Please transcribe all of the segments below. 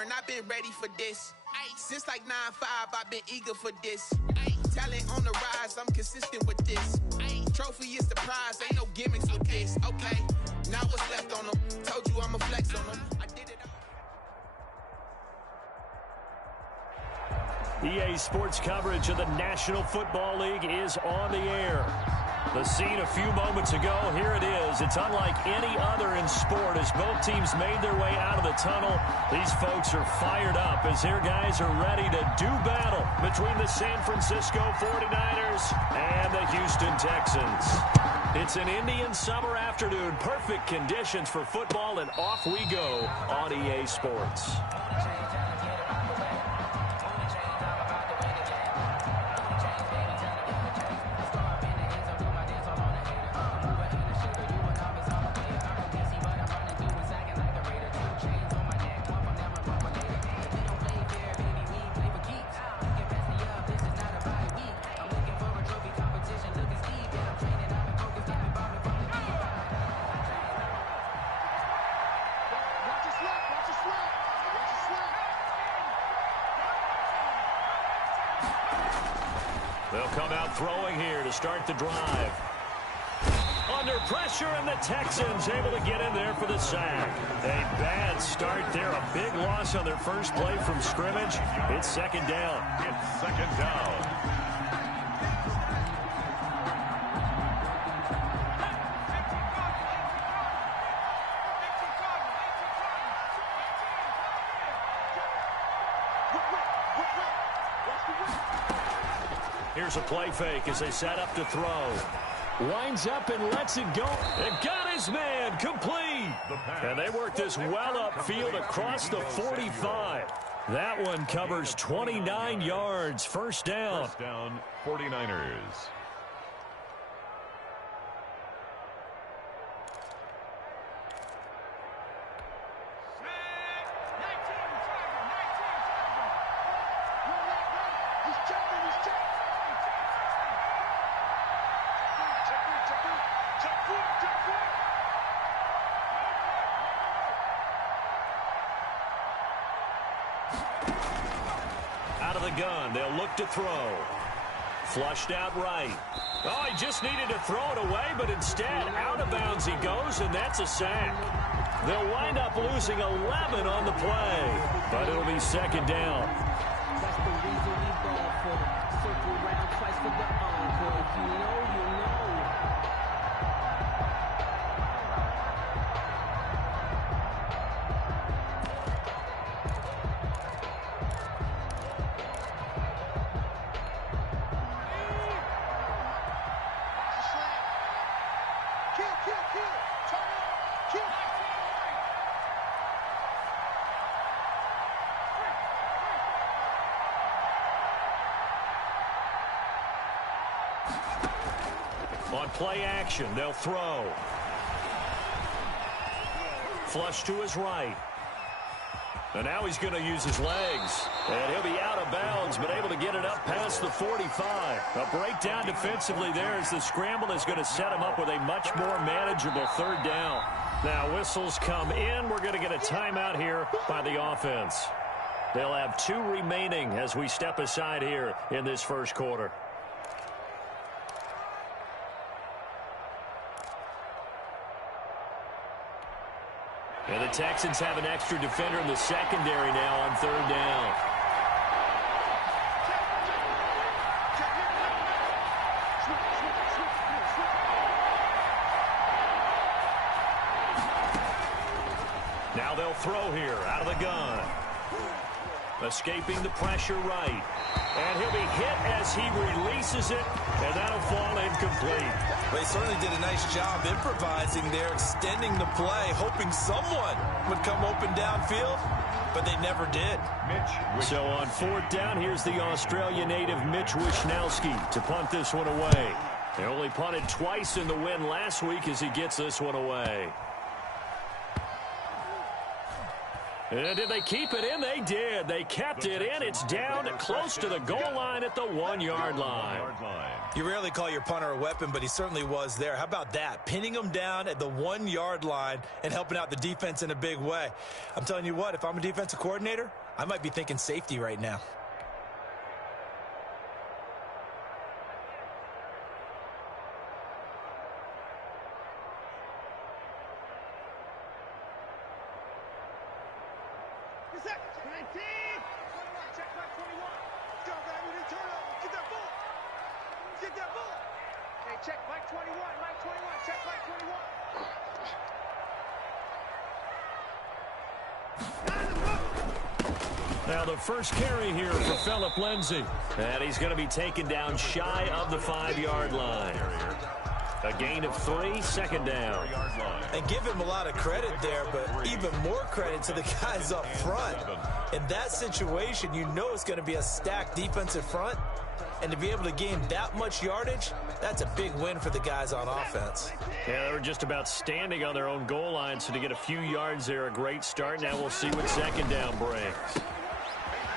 scoring, I've been ready for this. Since like 9-5, I've been eager for this. Talent on the rise, I'm consistent with this. Trophy is the prize, ain't no gimmicks with this. Okay, now what's left on them? Told you I'ma flex on them. I did it all. EA Sports coverage of the National Football League is on the air. The scene a few moments ago, here it is. It's unlike any other in sport as both teams made their way out of the tunnel. These folks are fired up as their guys are ready to do battle between the San Francisco 49ers and the Houston Texans. It's an Indian summer afternoon, perfect conditions for football, and off we go on EA Sports. They'll come out throwing here to start the drive. Under pressure, and the Texans able to get in there for the sack. A bad start there. A big loss on their first play from scrimmage. It's second down. It's second down. Here's a play fake as they set up to throw. Winds up and lets it go. And got his man complete. And they work this well upfield across the 45. That one covers 29 yards. First down. First down, 49ers. Out of the gun, they'll look to throw. Flushed out right. Oh, he just needed to throw it away, but instead, out of bounds he goes, and that's a sack. They'll wind up losing 11 on the play, but it'll be second down. That's the reason we ball for the circle round twice for the encore. If you know, you know. On play action, they'll throw. Flush to his right. And now he's going to use his legs. And he'll be out of bounds, but able to get it up past the 45. A breakdown defensively there as the scramble is going to set him up with a much more manageable third down. Now whistles come in. We're going to get a timeout here by the offense. They'll have 2 remaining as we step aside here in this first quarter. And the Texans have an extra defender in the secondary now on third down. Now they'll throw here out of the gun. Escaping the pressure right. And he'll be hit as he releases it, and that'll fall incomplete. They certainly did a nice job improvising there, extending the play, hoping someone would come open downfield, but they never did. So on fourth down, here's the Australia native Mitch Wishnowsky to punt this one away. They only punted twice in the win last week as he gets this one away. And did they keep it in? They did. They kept it in. It's down close to the goal line at the 1-yard line. You rarely call your punter a weapon, but he certainly was there. How about that? Pinning him down at the 1-yard line and helping out the defense in a big way. I'm telling you what, if I'm a defensive coordinator, I might be thinking safety right now. Now the first carry here for Phillip Lindsay. And he's going to be taken down shy of the 5-yard line. A gain of 3, second down. And give him a lot of credit there, but even more credit to the guys up front. In that situation, you know it's going to be a stacked defensive front. And to be able to gain that much yardage, that's a big win for the guys on offense. Yeah, they were just about standing on their own goal line, so to get a few yards there, a great start. Now we'll see what second down brings.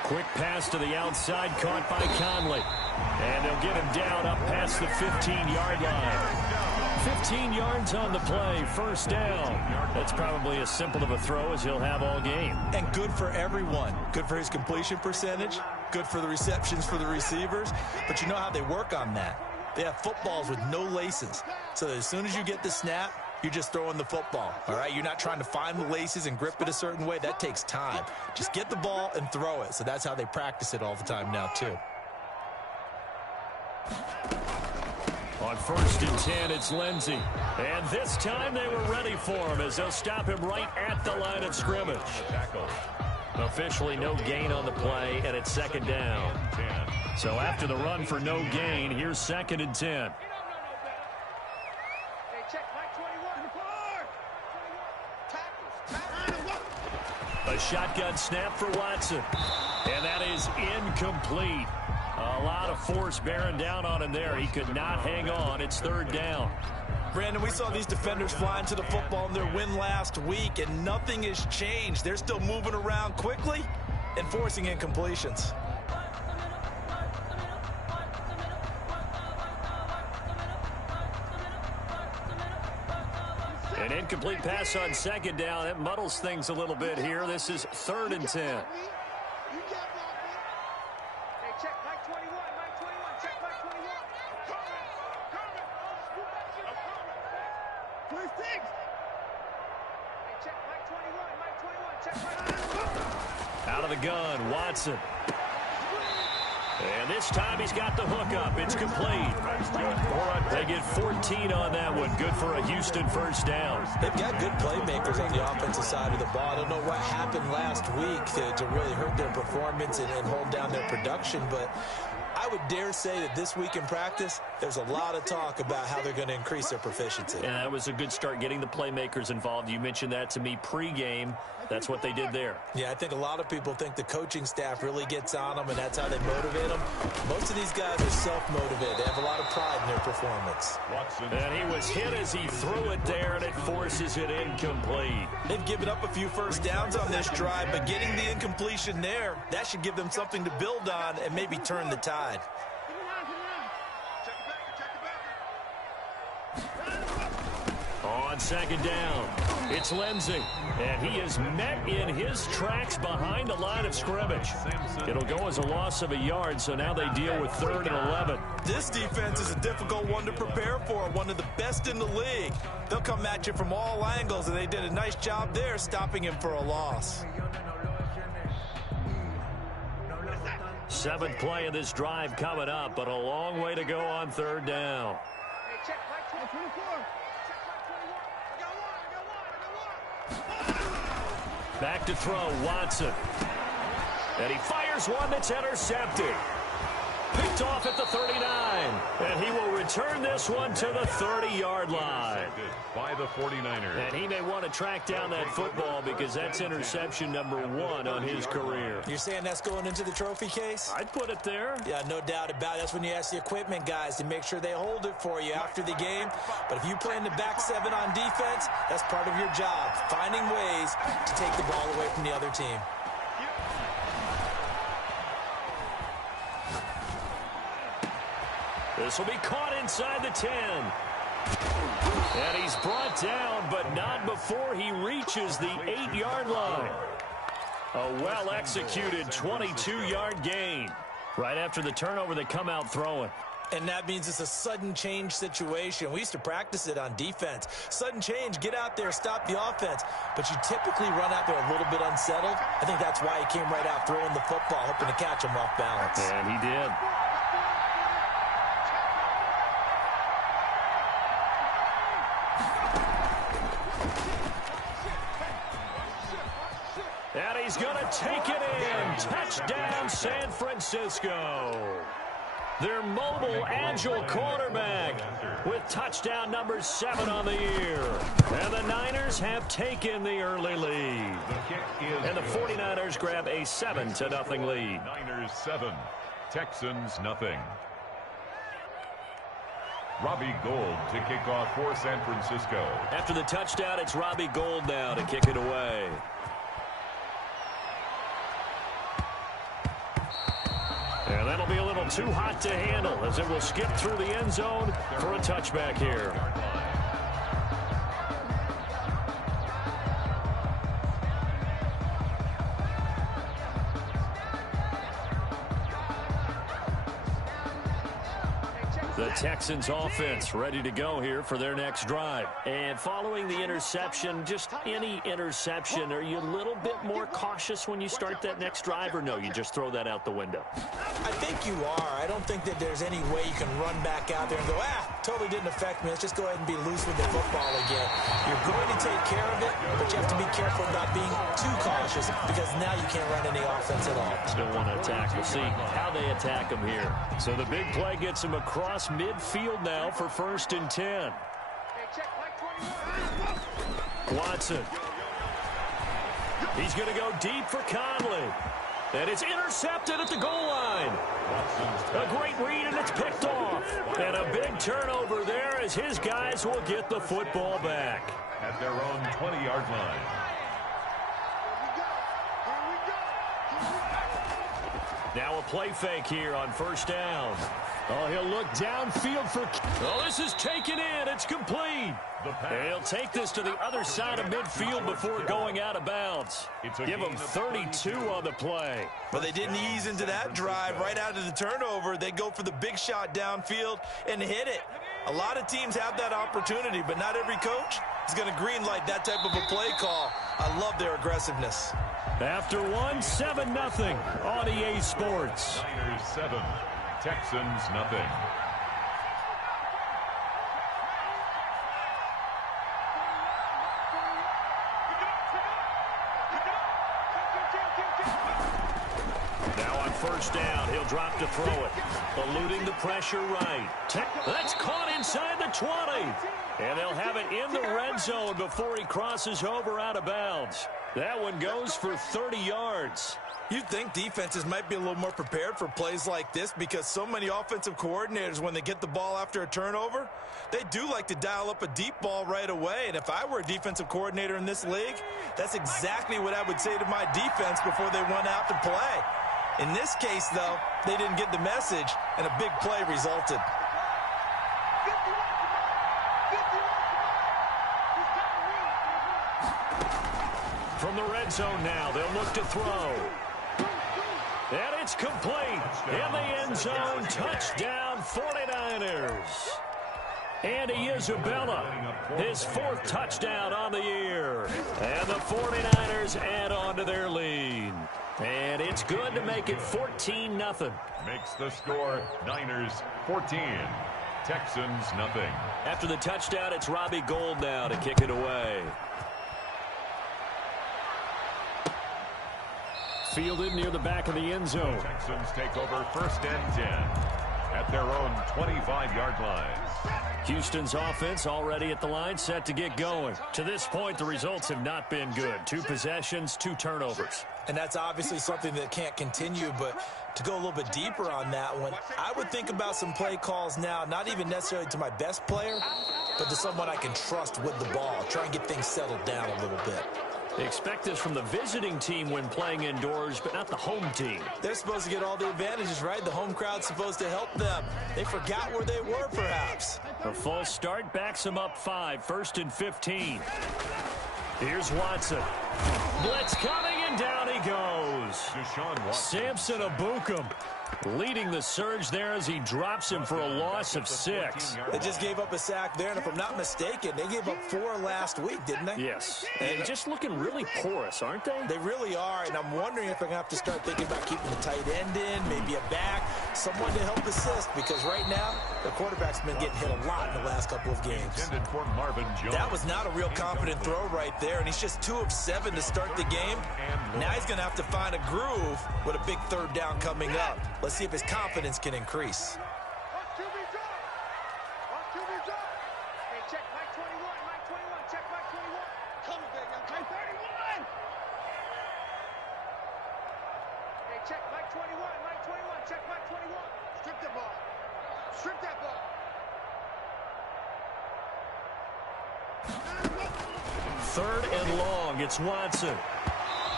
Quick pass to the outside, caught by Conley. And they'll get him down up past the 15-yard line. 15 yards on the play, first down. That's probably as simple of a throw as he'll have all game. And good for everyone. Good for his completion percentage. Good for the receptions for the receivers. But you know how they work on that. They have footballs with no laces. So that as soon as you get the snap, you're just throwing the football, all right? You're not trying to find the laces and grip it a certain way. That takes time. Just get the ball and throw it. So that's how they practice it all the time now, too. On 1st and 10, it's Lindsay. And this time they were ready for him as they'll stop him right at the line of scrimmage. Officially no gain on the play, and it's second down. So after the run for no gain, here's 2nd and 10. A shotgun snap for Watson. And that is incomplete. A lot of force bearing down on him there. He could not hang on. It's 3rd down. Brandon, we saw these defenders flying to the football in their win last week, and nothing has changed. They're still moving around quickly and forcing incompletions. An incomplete pass on 2nd down. That muddles things a little bit here. This is 3rd and 10. Out of the gun, Watson. And this time he's got the hook up. It's complete. They get 14 on that one. Good for a Houston first down. They've got good playmakers on the offensive side of the ball. I don't know what happened last week to really hurt their performance and hold down their production, but I would dare say that this week in practice, there's a lot of talk about how they're going to increase their proficiency. And that was a good start getting the playmakers involved. You mentioned that to me pregame. That's what they did there. Yeah, I think a lot of people think the coaching staff really gets on them, and that's how they motivate them. Most of these guys are self-motivated. They have a lot of pride in their performance. And he was hit as he threw it there, and it forces it incomplete. They've given up a few first downs on this drive, but getting the incompletion there, that should give them something to build on and maybe turn the tide. On 2nd down, it's Lindsay, and he is met in his tracks behind the line of scrimmage. It'll go as a loss of a yard, so now they deal with 3rd and 11. This defense is a difficult one to prepare for, one of the best in the league. They'll come at you from all angles, and they did a nice job there stopping him for a loss. 7th play of this drive coming up, but a long way to go on 3rd down. Back to throw, Watson. And he fires one that's intercepted. picked off at the 39. And he will return this one to the 30-yard line. By the 49ers. And he may want to track down that football because that's interception number 1 on his career. You're saying that's going into the trophy case? I'd put it there. Yeah, no doubt about it. That's when you ask the equipment guys to make sure they hold it for you after the game. But if you play in the back 7 on defense, that's part of your job, finding ways to take the ball away from the other team. This will be caught inside the 10. And he's brought down, but not before he reaches the 8-yard line. A well-executed 22-yard gain. Right after the turnover, they come out throwing. And that means it's a sudden change situation. We used to practice it on defense. Sudden change, get out there, stop the offense. But you typically run out there a little bit unsettled. I think that's why he came right out throwing the football, hoping to catch him off balance. And he did. And he's going to take it in. Touchdown, San Francisco. Their mobile, agile quarterback with touchdown number 7 on the year. And the Niners have taken the early lead. And the 49ers grab a 7-0 lead. Niners 7, Texans nothing. Robbie Gould to kick off for San Francisco. After the touchdown, it's Robbie Gould now to kick it away. And that'll be a little too hot to handle as it will skip through the end zone for a touchback here. The Texans offense ready to go here for their next drive. And following the interception, just any interception, are you a little bit more cautious when you start that next drive, or no, you just throw that out the window? I think you are. I don't think that there's any way you can run back out there and go, totally didn't affect me. Let's just go ahead and be loose with the football again. You're going to take care of it, but you have to be careful about being too cautious because now you can't run any offense at all. Still want to attack. We'll see how they attack him here. So the big play gets him across midfield now for 1st and 10. Watson. He's going to go deep for Conley. And it's intercepted at the goal line. A great read, and it's picked off. And a big turnover there as his guys will get the football back. At their own 20-yard line. Now a play fake here on 1st down. Oh, he'll look downfield for... Oh, this is taken in. It's complete. And he'll take this to the other side of midfield before going out of bounds. Give him 32 on the play. But they didn't ease into that drive right out of the turnover. They go for the big shot downfield and hit it. A lot of teams have that opportunity, but not every coach is going to green light that type of a play call. I love their aggressiveness. After 7-0 on EA Sports. Niners 7, Texans nothing. Now on 1st down, he'll drop to throw it. Eluding the pressure right. That's caught inside the 20. And they'll have it in the red zone before he crosses over out of bounds. That one goes for 30 yards. You'd think defenses might be a little more prepared for plays like this because so many offensive coordinators, when they get the ball after a turnover, they do like to dial up a deep ball right away. And if I were a defensive coordinator in this league, that's exactly what I would say to my defense before they went out to play. In this case, though, they didn't get the message, and a big play resulted. From the red zone now, they'll look to throw. And it's complete. In the end zone, touchdown 49ers. Andy Isabella, his 4th touchdown on the year. And the 49ers add on to their lead. And it's good to make it 14-0. Makes the score Niners 14, Texans nothing. After the touchdown, it's Robbie Gould now to kick it away. fielded near the back of the end zone. Texans take over 1st and 10 at their own 25-yard line. Houston's offense already at the line, set to get going. To this point, the results have not been good. 2 possessions, 2 turnovers. And that's obviously something that can't continue, but to go a little bit deeper on that one, I would think about some play calls now, not even necessarily to my best player, but to someone I can trust with the ball. Try and get things settled down a little bit. They expect this from the visiting team when playing indoors, but not the home team. They're supposed to get all the advantages, right? The home crowd's supposed to help them. They forgot where they were, perhaps. A false start backs them up 5, 1st and 15. Here's Watson. Blitz coming, and down he goes. Deshaun Watson. Samson Abukum leading the surge there as he drops him for a loss of 6. They just gave up a sack there, and if I'm not mistaken, they gave up 4 last week, didn't they? Yes. And just looking really porous, aren't they? They really are, and I'm wondering if I'm going to have to start thinking about keeping the tight end in, maybe a back, someone to help assist, because right now, the quarterback's been getting hit a lot in the last couple of games. Intended for Marvin Jones. That was not a real confident throw right there, and he's just 2 of 7 to start the game. Now he's going to have to find a groove with a big 3rd down coming up. Let's see if his confidence can increase. Check Mike 21, Mike 21, check Mike 21. Strip the ball. Strip that ball. 3rd and long. It's Watson.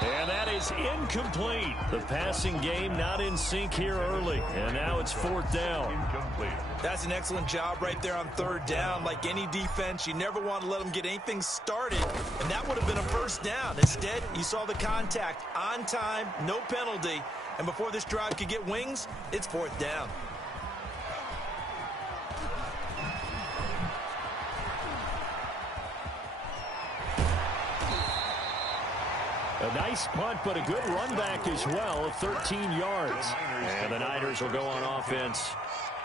And that is incomplete. The passing game not in sync here early. And now it's 4th down. Incomplete. That's an excellent job right there on 3rd down. Like any defense, you never want to let them get anything started. And that would have been a 1st down. Instead, you saw the contact on time, no penalty. And before this drive could get wings, it's 4th down. A nice punt, but a good run back as well of 13 yards. And the Niners will go on offense.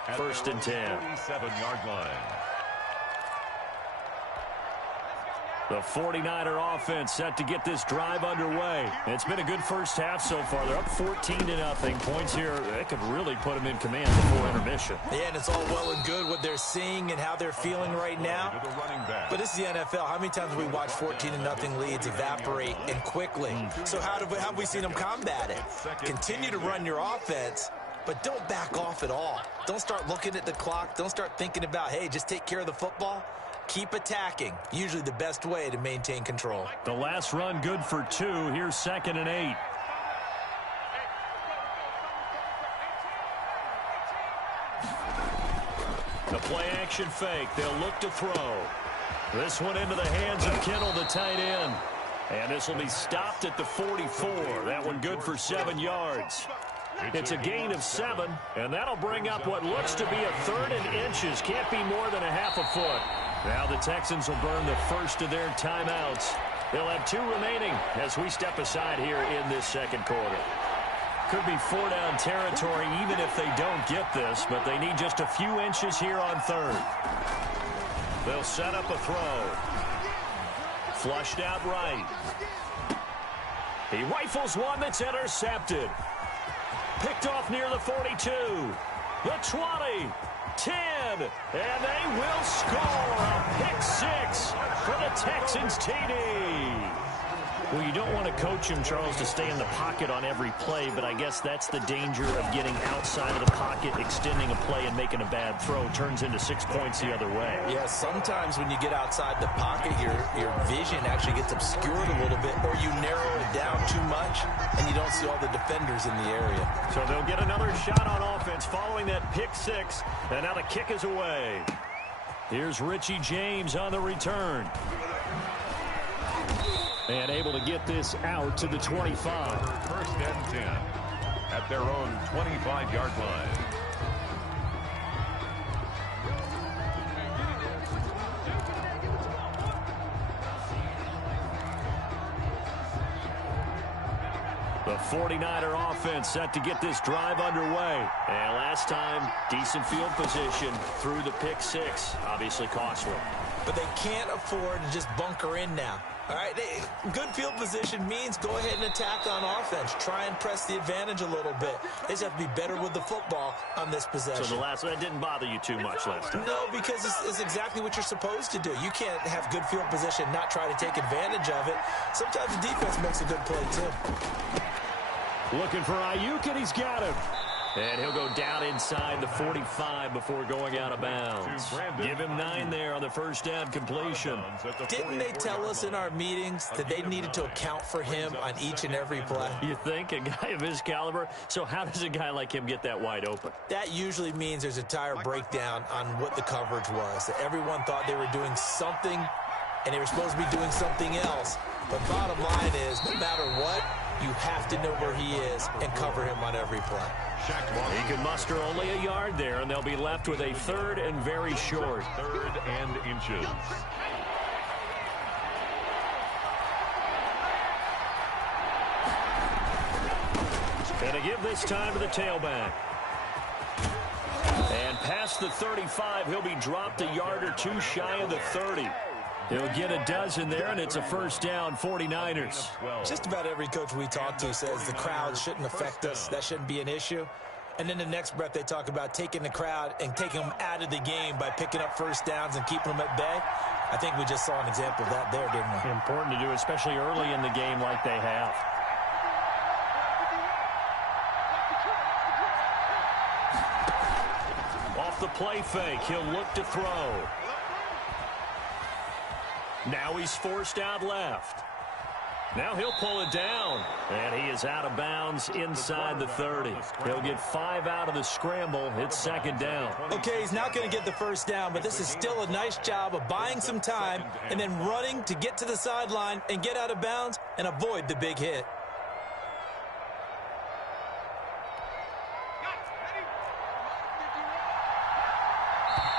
1st and 10. 47-yard line. The 49er offense set to get this drive underway. It's been a good first half so far. They're up 14-0. Points here, they could really put them in command before intermission. Yeah, and it's all well and good what they're seeing and how they're feeling right now. But this is the NFL. How many times have we watched 14-0 leads evaporate and quickly? So how have we seen them combat it? Continue to run your offense, but don't back off at all. Don't start looking at the clock. Don't start thinking about, hey, just take care of the football. Keep attacking. Usually the best way to maintain control. The last run good for 2. Here's 2nd and 8. The play action fake. They'll look to throw. This one into the hands of Kittle, the tight end. And this will be stopped at the 44. That one good for 7 yards. It's a gain of 7, and that'll bring up what looks to be a 3rd and inches. Can't be more than a half a foot. Now the Texans will burn the first of their timeouts. They'll have 2 remaining as we step aside here in this 2nd quarter. Could be 4-down territory even if they don't get this, but they need just a few inches here on 3rd. They'll set up a throw. Flushed out right. He rifles one that's intercepted. Picked off near the 42, the 20, 10, and they will score a pick 6 for the Texans TD. Well, you don't want to coach him, Charles, to stay in the pocket on every play, but I guess that's the danger of getting outside of the pocket, extending a play, and making a bad throw. Turns into 6 points the other way. Yeah, sometimes when you get outside the pocket, your vision actually gets obscured a little bit, or you narrow it down too much, and you don't see all the defenders in the area. So they'll get another shot on offense following that pick 6, and now the kick is away. Here's Richie James on the return. And able to get this out to the 25. 1st and 10 at their own 25-yard line. The 49er offense set to get this drive underway. And last time, decent field position through the pick six. Obviously costly. But they can't afford to just bunker in now. All right, good field position means go ahead and attack on offense. Try and press the advantage a little bit. They just have to be better with the football on this possession. So that didn't bother you too much last time? No, because it's exactly what you're supposed to do. You can't have good field position, not try to take advantage of it. Sometimes the defense makes a good play, too. Looking for Ayuk, and he's got him. And he'll go down inside the 45 before going out of bounds. Give him 9 there on the first down completion. Didn't they tell us in our meetings that they needed to account for him on each and every play? You think? A guy of his caliber? So how does a guy like him get that wide open? That usually means there's a tire breakdown on what the coverage was. That everyone thought they were doing something, and they were supposed to be doing something else. But bottom line is, no matter what, you have to know where he is and cover him on every play. He can muster only a yard there, and they'll be left with a 3rd and very short. 3rd and inches. And to give this time to the tailback. And past the 35, he'll be dropped a yard or two shy of the 30. He'll get a dozen there, and it's a first down, 49ers. Just about every coach we talk to says the crowd shouldn't affect us. That shouldn't be an issue. And then the next breath, they talk about taking the crowd and taking them out of the game by picking up first downs and keeping them at bay. I think we just saw an example of that there, didn't we? Important to do, especially early in the game like they have. Off the play fake, he'll look to throw. Now he's forced out left. Now he'll pull it down, and he is out of bounds inside the 30. He'll get 5 out of the scramble. It's 2nd down. Okay, he's not going to get the first down, but this is still a nice job of buying some time and then running to get to the sideline and get out of bounds and avoid the big hit.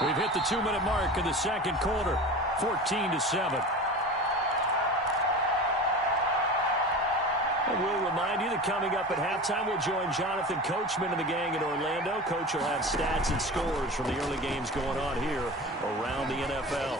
We've hit the 2-minute mark in the second quarter. 14-7. And we'll remind you that coming up at halftime, we'll join Jonathan Coachman and the gang in Orlando. Coach will have stats and scores from the early games going on here around the NFL.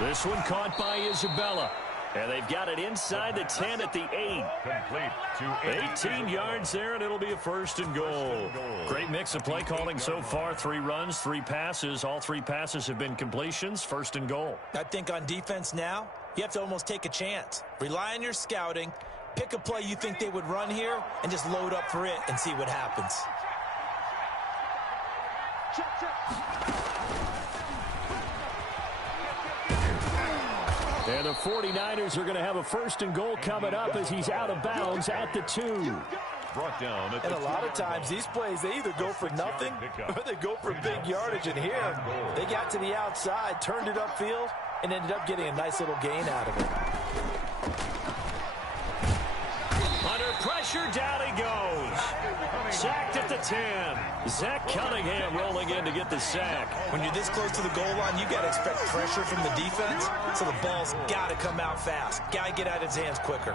This one caught by Isabella. And they've got it inside the 10 at the 8. Complete to 18 yards there, and it'll be a 1st and goal. Great mix of play calling so far. 3 runs, 3 passes. All 3 passes have been completions. 1st and goal. I think on defense now, you have to almost take a chance. Rely on your scouting. Pick a play you think they would run here and just load up for it and see what happens. And the 49ers are going to have a 1st and goal coming up as he's out of bounds at the 2. brought down. And a lot of times these plays, they either go for nothing or they go for big yardage. And here, they got to the outside, turned it upfield, and ended up getting a nice little gain out of it. Under pressure, down he goes. Sacked at the 10. Zach Cunningham rolling in to get the sack. When you're this close to the goal line, you got to expect pressure from the defense, so the ball's got to come out fast. Got to get out of his hands quicker.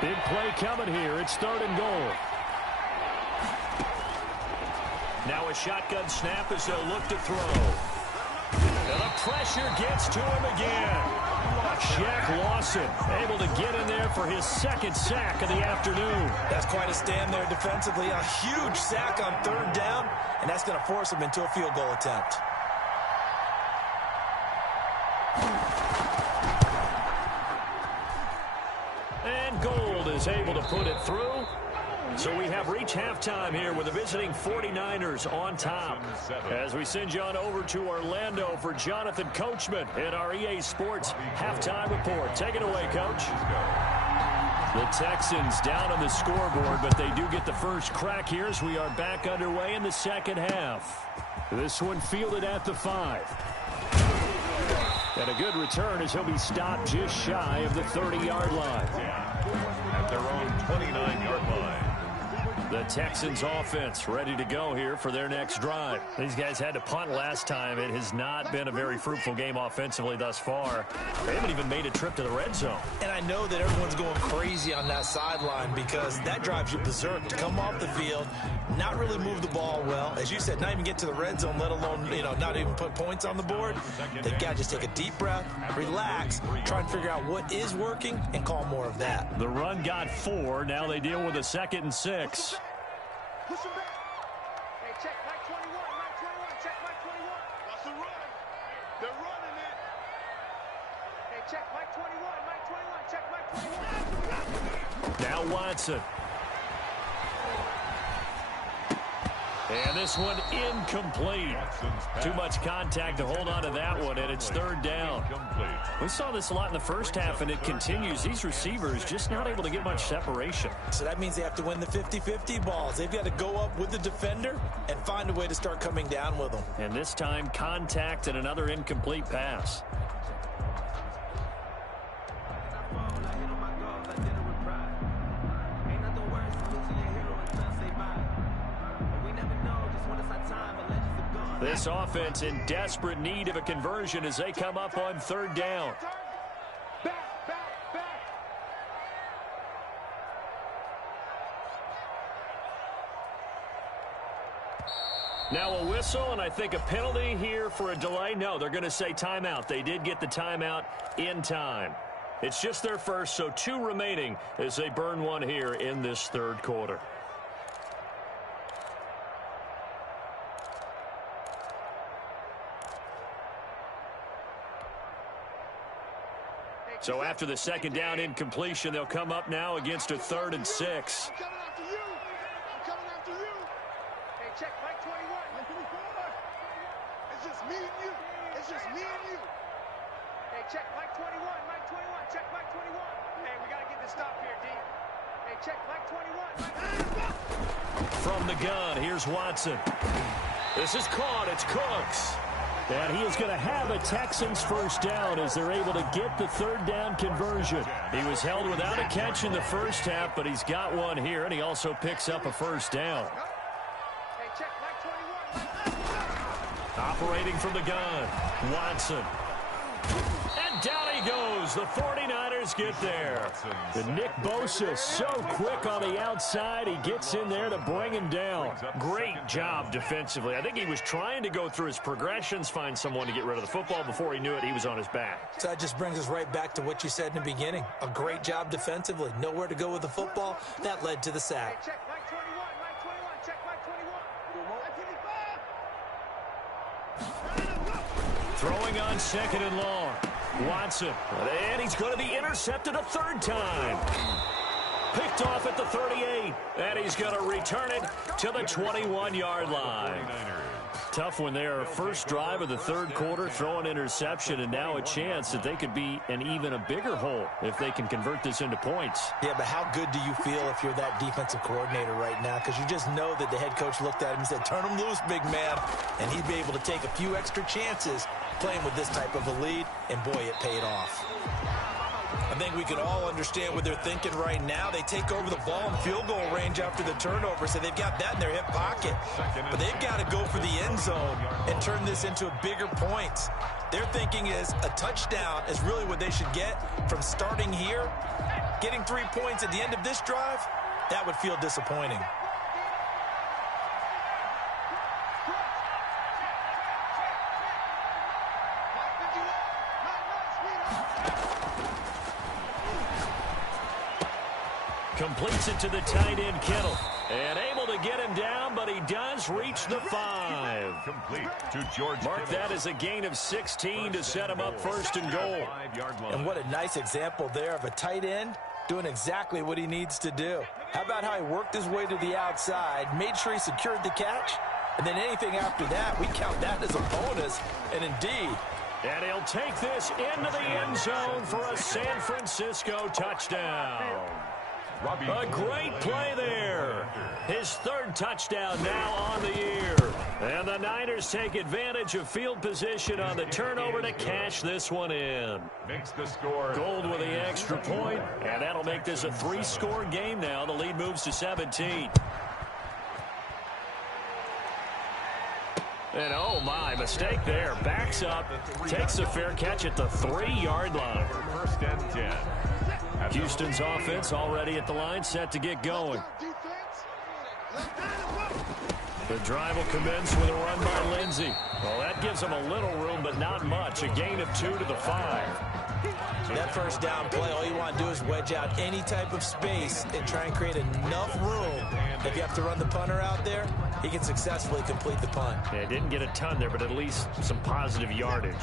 Big play coming here. It's 3rd and goal. Now a shotgun snap as they'll look to throw. And the pressure gets to him again. Shaq Lawson able to get in there for his 2nd sack of the afternoon. That's quite a stand there defensively. A huge sack on 3rd down, and that's going to force him into a field goal attempt. And Gold is able to put it through. So we have reached halftime here with the visiting 49ers on top. As we send you on over to Orlando for Jonathan Coachman in our EA Sports Halftime Report. Take it away, Coach. The Texans down on the scoreboard, but they do get the first crack here as we are back underway in the second half. This one fielded at the 5. And a good return as he'll be stopped just shy of the 30-yard line. At their own 29-yard line. The Texans offense ready to go here for their next drive. These guys had to punt last time. It has not been a very fruitful game offensively thus far. They haven't even made a trip to the red zone. And I know that everyone's going crazy on that sideline because that drives you berserk to come off the field, not really move the ball well. As you said, not even get to the red zone, let alone, not even put points on the board. They've got to just take a deep breath, relax, try and figure out what is working, and call more of that. The run got 4. Now they deal with a 2nd and 6. Push him back. Hey, check Mike 21, Mike 21, check Mike 21. That's a run. They're running it. Hey, check Mike 21, Mike 21, check Mike 21. Now Watson. And this one incomplete. Too much contact to hold on to that one, and it's 3rd down. We saw this a lot in the first half, and it continues. These receivers just not able to get much separation. So that means they have to win the 50-50 balls. They've got to go up with the defender and find a way to start coming down with them. And this time, contact and another incomplete pass. This offense in desperate need of a conversion as they come up on 3rd down. Back. Now a whistle, and I think a penalty here for a delay. No, they're going to say timeout. They did get the timeout in time. It's just their first, so 2 remaining as they burn one here in this 3rd quarter. So after the 2nd down incompletion, they'll come up now against a 3rd and 6. I'm coming after you. I'm coming after you. Hey, check Mike 21. Mike 24. It's just me and you. It's just me and you. Hey, check Mike 21. Mike 21. Check Mike 21. Hey, we got to get this stop here, D. Hey, check Mike 21. From the gun, here's Watson. This is caught. It's Cooks. And he is going to have a Texans first down as they're able to get the 3rd down conversion. He was held without a catch in the first half, but he's got one here, and he also picks up a first down. Hey, check Mike 21. Operating from the gun, Watson. And down he goes. The 49ers get there. The Nick Bosa so quick on the outside. He gets in there to bring him down. Great job defensively. I think he was trying to go through his progressions, find someone to get rid of the football. Before he knew it, he was on his back. So that just brings us right back to what you said in the beginning. A great job defensively. Nowhere to go with the football. That led to the sack. Hey, check Mike 21. Mike 21. Check Mike 21. Throwing on 2nd and long. Watson. And he's going to be intercepted a 3rd time. Picked off at the 38. And he's going to return it to the 21-yard line. Tough one there. First drive of the 3rd quarter, throw an interception, and now a chance that they could be in even a bigger hole if they can convert this into points. Yeah, but how good do you feel if you're that defensive coordinator right now? Because you just know that the head coach looked at him and said, turn him loose, big man. And he'd be able to take a few extra chances playing with this type of a lead, and boy, it paid off. I think we can all understand what they're thinking right now. They take over the ball in field goal range after the turnover, so they've got that in their hip pocket. But they've got to go for the end zone and turn this into a bigger points. Their thinking is a touchdown is really what they should get from starting here. Getting 3 points at the end of this drive, that would feel disappointing. Completes it to the tight end, Kittle. And able to get him down, but he does reach the 5. Complete to George. Mark that as a gain of 16 to set him up 1st and goal. And what a nice example there of a tight end doing exactly what he needs to do. How about how he worked his way to the outside, made sure he secured the catch, and then anything after that, we count that as a bonus. And indeed, and he'll take this into the end zone for a San Francisco touchdown. A great play there. His 3rd touchdown now on the year. And the Niners take advantage of field position on the turnover to cash this one in. Makes the score. Gold with the extra point, and that'll make this a 3-score game now. The lead moves to 17. And oh my, mistake there. Backs up, takes a fair catch at the 3-yard line. First and 10. Houston's offense already at the line, set to get going. The drive will commence with a run by Lindsey. Well, that gives them a little room, but not much. A gain of 2 to the 5. That first down play, all you want to do is wedge out any type of space and try and create enough room. If you have to run the punter out there, he can successfully complete the punt. Yeah, didn't get a ton there, but at least some positive yardage.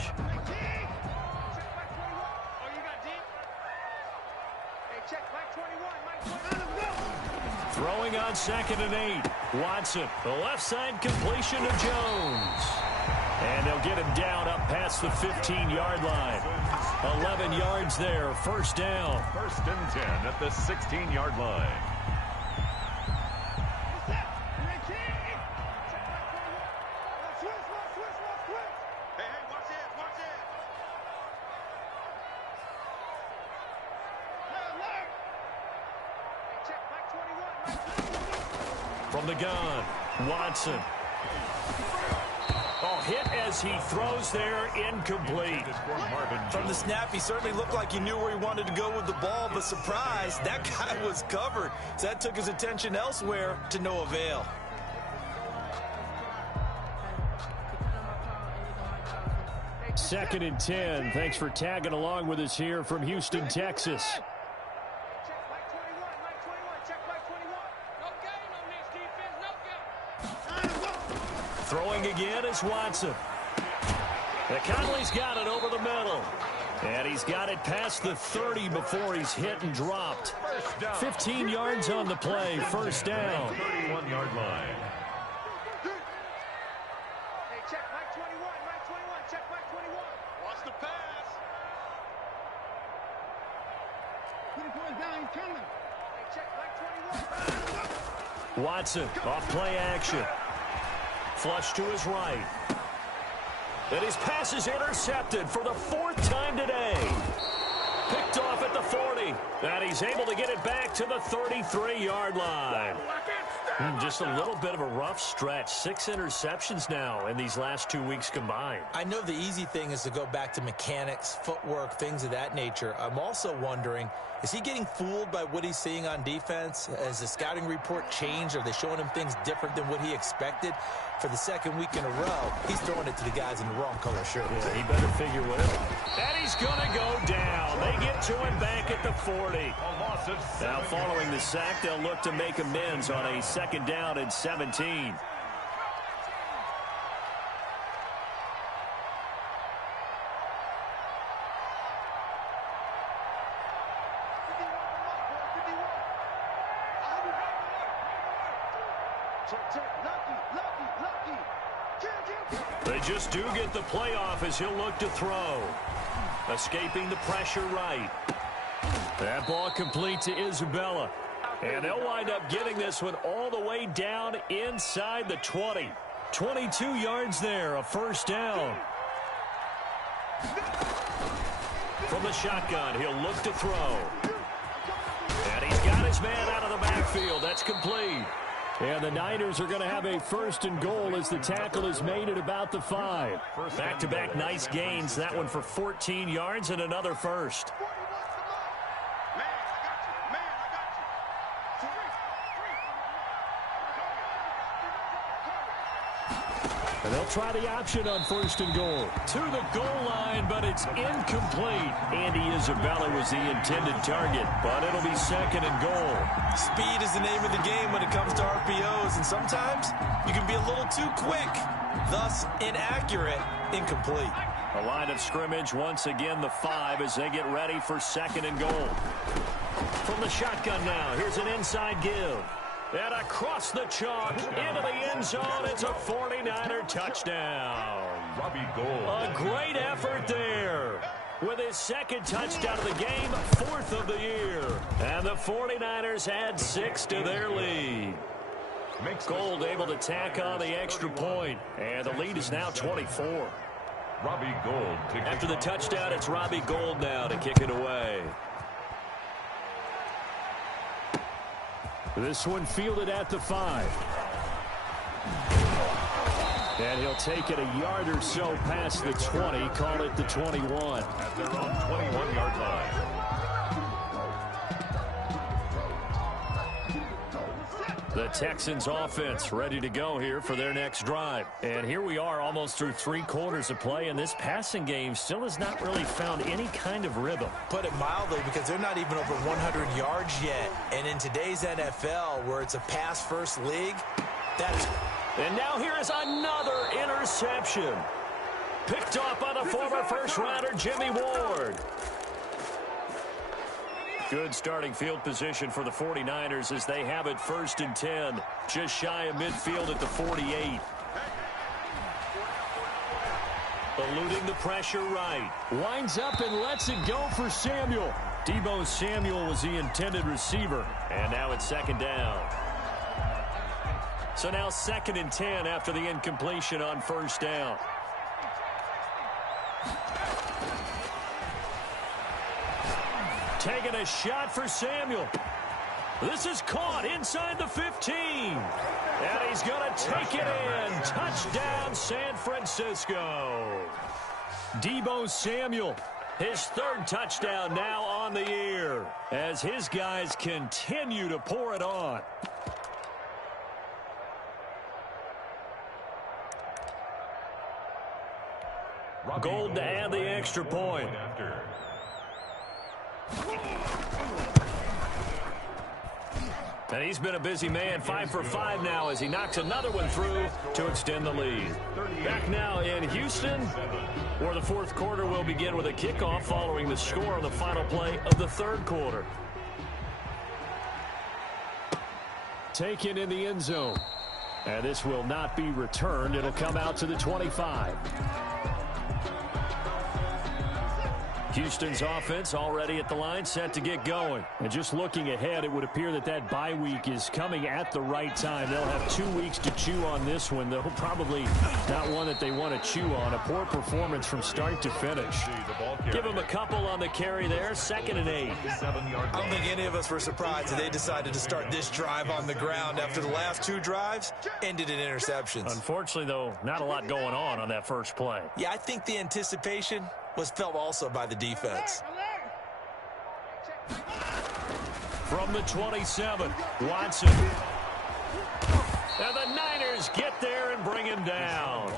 Throwing on 2nd and 8. Watson, the left side completion to Jones. And they'll get him down up past the 15-yard line. 11 yards there, first down. First and 10 at the 16-yard line. From the gun, Watson. Oh, hit as he throws there, incomplete. From the snap, he certainly looked like he knew where he wanted to go with the ball, but surprise, that guy was covered. So that took his attention elsewhere to no avail. Second and 10. Thanks for tagging along with us here from Houston, Texas. Throwing again is Watson. And Conley's got it over the middle. And he's got it past the 30 before he's hit and dropped. 15 yards on the play, first down. 31-yard line. Hey, check Mike 21, Mike 21, check Mike 21. Watch the pass. Put it towards down, he's coming. Hey, check Mike 21. Watson, off play action. Flush to his right. And his pass is intercepted for the 4th time today. Picked off at the 40. And he's able to get it back to the 33-yard line. Just a little bit of a rough stretch. 6 interceptions now in these last 2 weeks combined. I know the easy thing is to go back to mechanics, footwork, things of that nature. I'm also wondering, is he getting fooled by what he's seeing on defense? Has the scouting report changed? Are they showing him things different than what he expected? For the 2nd week in a row, he's throwing it to the guys in the wrong color shirts. Yeah, he better figure it out. And he's going to go down. They get to him back at the 40. Now following the sack, they'll look to make amends on a 2nd down and 17. They just do get the playoff as he'll look to throw. Escaping the pressure right. That ball complete to Isabella. And they'll wind up getting this one all the way down inside the 20. 22 yards there, a first down. From the shotgun, he'll look to throw. And he's got his man out of the backfield. That's complete. And the Niners are going to have a 1st and goal as the tackle is made at about the 5. Back-to-back nice gains. That one for 14 yards and another first. And they'll try the option on 1st and goal. To the goal line, but it's incomplete. Andy Isabella was the intended target, but it'll be 2nd and goal. Speed is the name of the game when it comes to RPOs, and sometimes you can be a little too quick, thus inaccurate, incomplete. A line of scrimmage, once again the 5 as they get ready for 2nd and goal. From the shotgun now, here's an inside give. And across the chalk, into the end zone, it's a 49er touchdown. Robbie Gould. A great effort there. With his 2nd touchdown of the game, 4th of the year. And the 49ers add 6 to their lead. Gould able to tack on the extra point. And the lead is now 24. Robbie Gould. After the touchdown, it's Robbie Gould now to kick it away. This one fielded at the 5. And he'll take it a yard or so past the 20, call it the 21. At their own 21-yard line. The Texans offense ready to go here for their next drive. And here we are almost through 3 quarters of play, and this passing game still has not really found any kind of rhythm. Put it mildly, because they're not even over 100 yards yet. And in today's NFL, where it's a pass-first league, that is... And now here is another interception. Picked off by the former first-rounder Jimmy Ward. Good starting field position for the 49ers as they have it 1st and 10. Just shy of midfield at the 48. Eluding the pressure right. Winds up and lets it go for Samuel. Deebo Samuel was the intended receiver. And now it's 2nd down. So now 2nd and 10 after the incompletion on 1st down. Taking a shot for Samuel. This is caught inside the 15. And he's going to take it in. Touchdown, San Francisco. Deebo Samuel, his 3rd touchdown now on the year as his guys continue to pour it on. Gold to add the extra point. And he's been a busy man, 5 for 5 now as he knocks another one through to extend the lead. Back now in Houston, where the 4th quarter will begin with a kickoff following the score on the final play of the 3rd quarter. Taken in the end zone. And this will not be returned. It'll come out to the 25. Houston's offense already at the line, set to get going. And just looking ahead, it would appear that that bye week is coming at the right time. They'll have 2 weeks to chew on this one, though probably not one that they want to chew on. A poor performance from start to finish. Give them a couple on the carry there, 2nd and 8. I don't think any of us were surprised that they decided to start this drive on the ground after the last 2 drives ended in interceptions. Unfortunately, though, not a lot going on that first play. Yeah, I think the anticipation was felt also by the defense. From the 27, Watson. And the Niners get there and bring him down.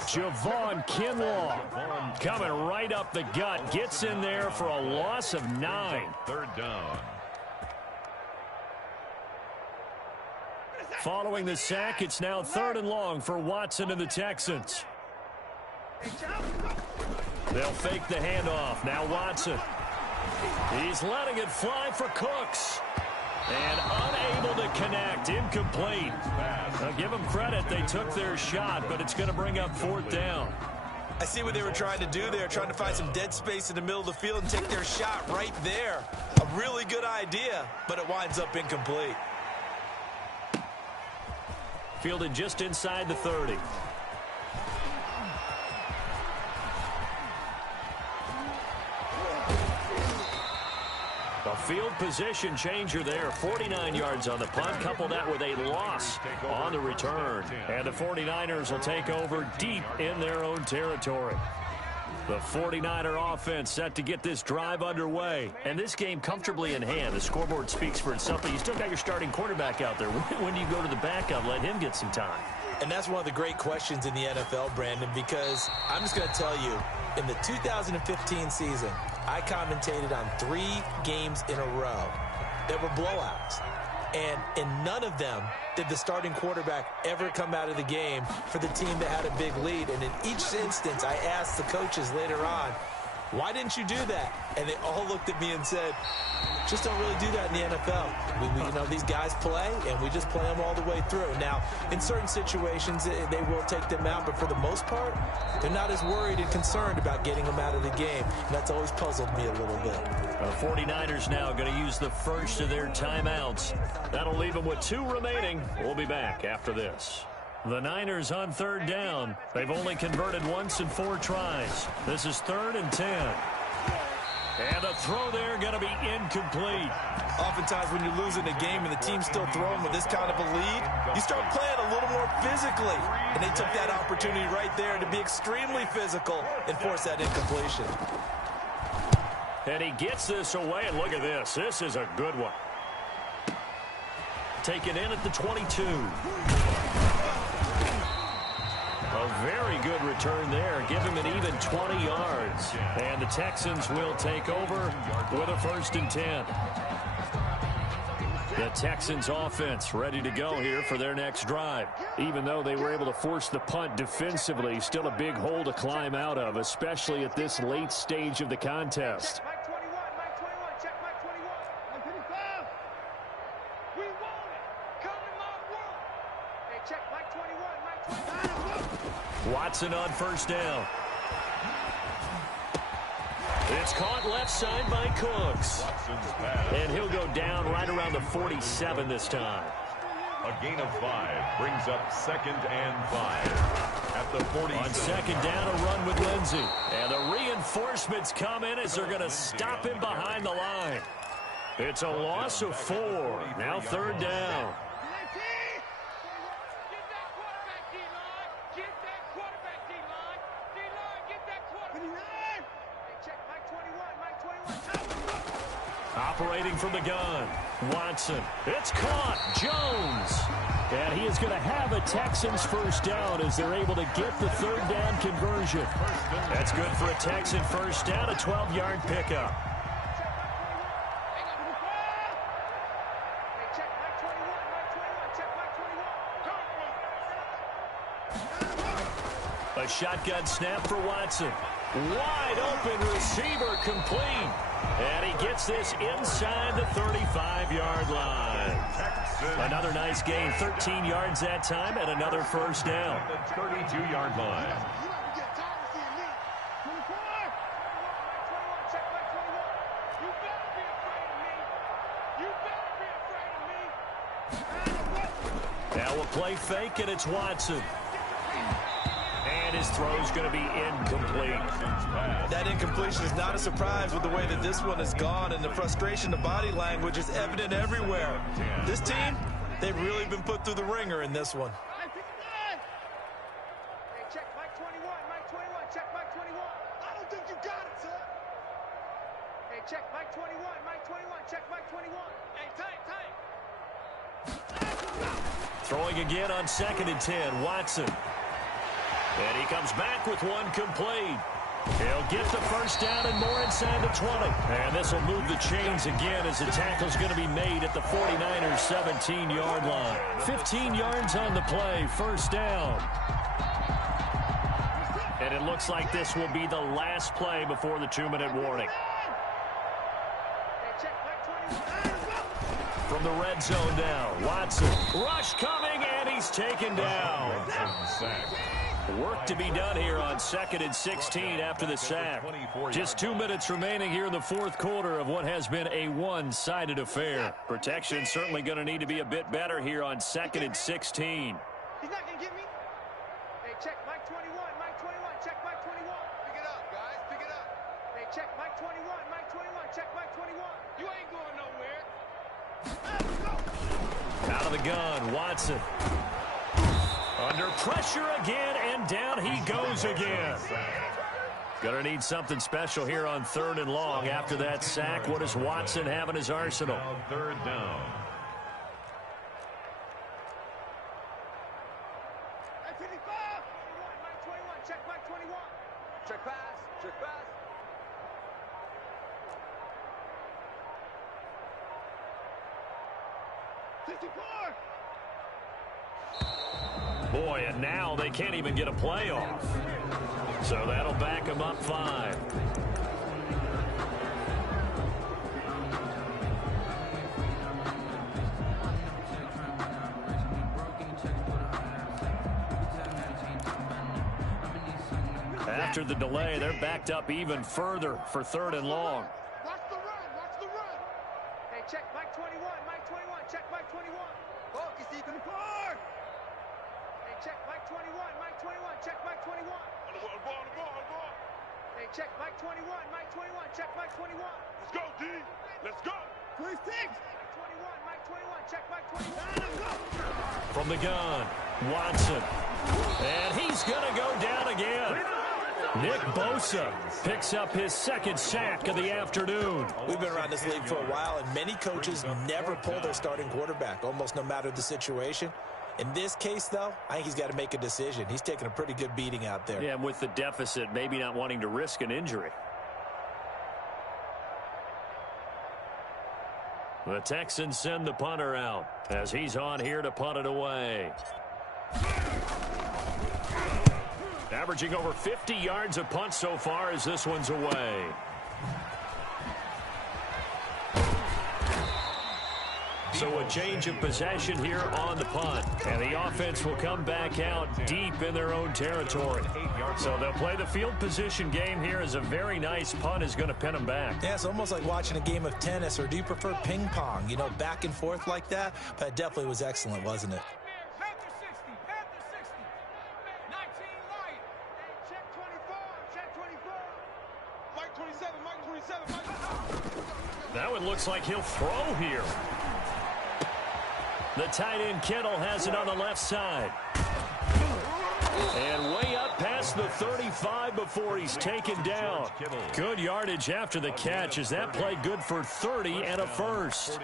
Javon Kinlaw coming right up the gut. Gets in there for a loss of 9. 3rd down. Following the sack, it's now 3rd and long for Watson and the Texans. They'll fake the handoff. Now Watson. He's letting it fly for Cooks. And unable to connect. Incomplete. Now give them credit. They took their shot, but it's going to bring up 4th down. I see what they were trying to do there, trying to find some dead space in the middle of the field and take their shot right there. A really good idea, but it winds up incomplete. Fielded just inside the 30. A field position changer there. 49 yards on the punt. Couple that with a loss on the return. And the 49ers will take over deep in their own territory. The 49er offense set to get this drive underway. And this game comfortably in hand. The scoreboard speaks for itself, but you still got your starting quarterback out there. When do you go to the backup? Let him get some time. And that's one of the great questions in the NFL, Brandon, because I'm just going to tell you, in the 2015 season, I commentated on 3 games in a row that were blowouts. And in none of them did the starting quarterback ever come out of the game for the team that had a big lead. And in each instance, I asked the coaches later on, why didn't you do that? And they all looked at me and said, just don't really do that in the NFL. You know, these guys play, and we just play them all the way through. Now, in certain situations, they will take them out, but for the most part, they're not as worried and concerned about getting them out of the game. And that's always puzzled me a little bit. The 49ers now going to use the first of their timeouts. That'll leave them with 2 remaining. We'll be back after this. The Niners on 3rd down. They've only converted once in 4 tries. This is 3rd and 10. And the throw there going to be incomplete. Oftentimes when you're losing a game and the team's still throwing with this kind of a lead, you start playing a little more physically. And they took that opportunity right there to be extremely physical and force that incompletion. And he gets this away, and look at this. This is a good one. Taken in at the 22. A very good return there. Give him an even 20 yards. And the Texans will take over with a 1st and 10. The Texans offense ready to go here for their next drive. Even though they were able to force the punt defensively, still a big hole to climb out of, especially at this late stage of the contest. Mike 21, Mike 21, check Mike 21. Mike 25. We want it. Come in my world. Hey, check Mike 21, Mike 25. Watson on 1st down. It's caught left side by Cooks. And he'll go down right around the 47 this time. A gain of 5 brings up 2nd and 5 at the 40. On 2nd down, a run with Lindsey. And the reinforcements come in as they're going to stop him behind the line. It's a loss of 4. Now 3rd down. Operating from the gun, Watson. It's caught. Jones. And he is going to have a Texans 1st down as they're able to get the 3rd down conversion. That's good for a Texan 1st down, a 12-yard pickup. A shotgun snap for Watson. Wide open receiver complete. And he gets this inside the 35-yard line. Another nice gain, 13 yards that time, and another 1st down. At the 32-yard line. Now a play fake, and it's Watson. And his throw's going to be incomplete. That incompletion is not a surprise with the way that this one has gone, and the frustration, the body language is evident everywhere. This team, they've really been put through the ringer in this one. Hey, check Mike 21, Mike 21, check Mike 21. I don't think you got it, sir. Hey, check Mike 21, Mike 21, check Mike 21. Hey, tight. Throwing again on 2nd and 10, Watson. And he comes back with one complete. He'll get the 1st down and more inside the 20. And this will move the chains again as the tackle's going to be made at the 49ers 17-yard line. 15 yards on the play, 1st down. And it looks like this will be the last play before the 2-minute warning. From the red zone now, Watson. Rush coming, and he's taken down. Work to be done here on 2nd and 16 after the sack. Just 2 minutes remaining here in the 4th quarter of what has been a one-sided affair. Protection certainly going to need to be a bit better here on 2nd and 16. He's not going to get me. Hey, check Mike 21, Mike 21, check Mike 21. Pick it up, guys, pick it up. Hey, check Mike 21, Mike 21, check Mike 21. You ain't going nowhere. Out of the gun, Watson. Under pressure again, and down he goes again. Gonna need something special here on 3rd and long after that sack. What does Watson have in his arsenal? Now 3rd down. Hey, 55. Mike 21, check Mike 21. Check pass, check pass. Boy, and now they can't even get a play off. So that'll back them up 5. After the delay, they're backed up even further for 3rd and long. Watch the run, watch the run. Hey, check Mike 21, Mike 21, check Mike 21. Focus, Ethan. Hey, check Mike 21, Mike 21, check Mike 21. On the ball. Hey, Hey, check Mike 21, Mike 21, check Mike 21. Let's go, D. Let's go. 26. Mike 21, check Mike 21. From the gun, Watson. And he's going to go down again. Nick Bosa picks up his second sack of the afternoon. We've been around this league for a while, and many coaches never pull their starting quarterback, almost no matter the situation. In this case, though, I think he's got to make a decision. He's taking a pretty good beating out there. Yeah, and with the deficit, maybe not wanting to risk an injury. The Texans send the punter out as he's on here to punt it away. Averaging over 50 yards a punt so far as this one's away. So a change of possession here on the punt. And the offense will come back out deep in their own territory. So they'll play the field position game here as a very nice punt is going to pin them back. Yeah, it's almost like watching a game of tennis, or do you prefer ping pong? You know, back and forth like that? But it definitely was excellent, wasn't it? Panther 60, Panther 60. 19 light. Hey, check 24, check 24. Mike 27, Mike 27, Mike. That one looks like he'll throw here. The tight end Kittle has it on the left side. And way up past the 35 before he's taken down. Good yardage after the catch as that play good for 30 and a first.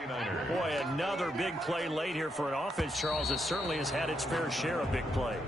Boy, another big play late here for an offense, Charles, that certainly has had its fair share of big plays.